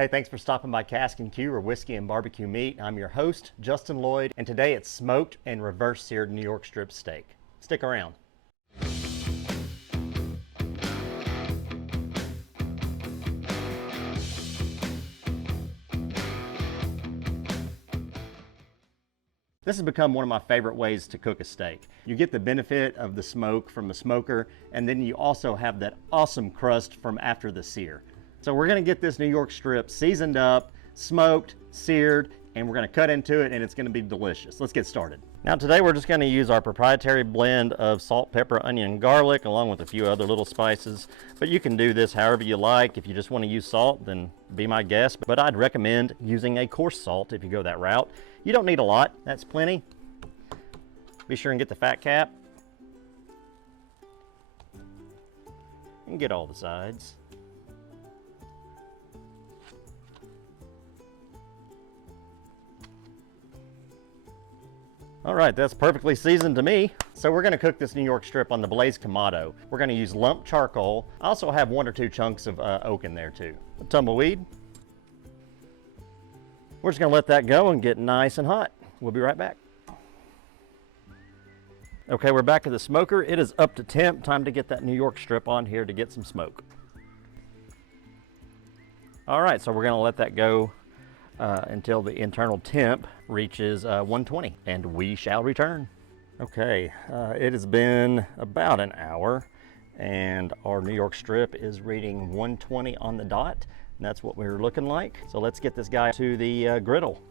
Hey, thanks for stopping by Casks-n-Que, or Whiskey and Barbecue Meat. I'm your host, Justin Lloyd, and today it's smoked and reverse seared New York strip steak. Stick around. This has become one of my favorite ways to cook a steak. You get the benefit of the smoke from the smoker, and then you also have that awesome crust from after the sear. So we're gonna get this New York strip seasoned up, smoked, seared, and we're gonna cut into it, and it's gonna be delicious. Let's get started. Now today we're just gonna use our proprietary blend of salt, pepper, onion, and garlic, along with a few other little spices. But you can do this however you like. If you just wanna use salt, then be my guest. But I'd recommend using a coarse salt if you go that route. You don't need a lot, that's plenty. Be sure and get the fat cap. And get all the sides. All right, that's perfectly seasoned to me. So we're gonna cook this New York strip on the Blaze Kamado. We're gonna use lump charcoal. I also have 1 or 2 chunks of oak in there too. A tumbleweed. We're just gonna let that go and get nice and hot. We'll be right back. Okay, we're back at the smoker. It is up to temp. Time to get that New York strip on here to get some smoke. All right, so we're gonna let that go until the internal temp reaches 120, and we shall return. Okay, it has been about an hour, and our New York strip is reading 120 on the dot. And that's what we're looking like. So let's get this guy to the griddle.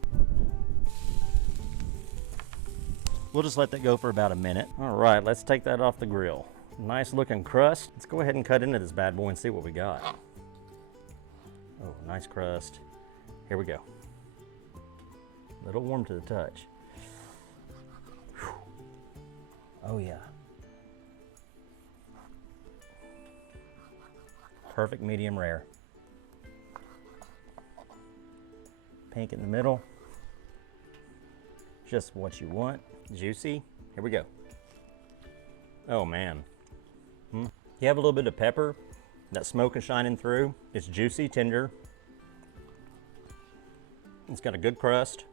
We'll just let that go for about a minute. All right, let's take that off the grill. Nice looking crust. Let's go ahead and cut into this bad boy and see what we got. Oh, nice crust. Here we go. A little warm to the touch. Whew. Oh yeah. Perfect medium rare. Pink in the middle. Just what you want. Juicy. Here we go. Oh man. You have a little bit of pepper. That smoke is shining through. It's juicy, tender. It's got a good crust.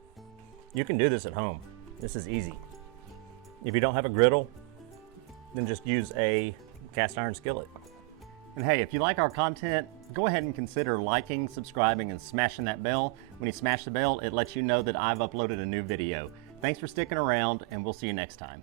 You can do this at home. This is easy. If you don't have a griddle, then just use a cast iron skillet. And hey, if you like our content, go ahead and consider liking, subscribing, and smashing that bell. When you smash the bell, it lets you know that I've uploaded a new video. Thanks for sticking around, and we'll see you next time.